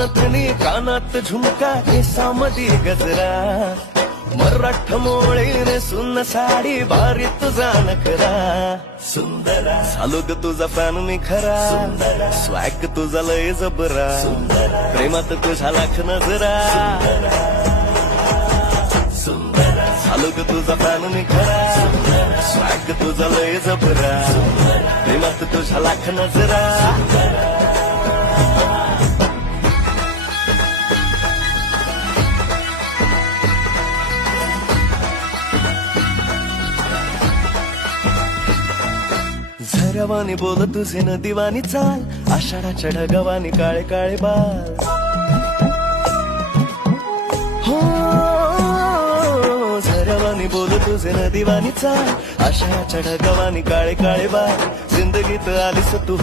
नथनी कानात झुमका केसामध्ये गजरा मराठ मोळीने सुन्न साडी भारी तुझा नखरा सुंदरा झालो ग तुझा फॅन मी खरा स्वॅग तुझा लय जबरा प्रेमात तुझा लाख नजरा झालो ग तुझा फॅन मी खरा स्वॅग तुझा लय जबरा प्रेमात तुझा लाख नजरा झरवानी बोल तुझे न दिवानी चाल आषाढाच्या ढगवानी काळे काळे बाल हो झरवानी बोल तुझे न दिवानी चाल आषाढाच्या ढगवानी काळे काळे बाल जिंदगीत आलीस तू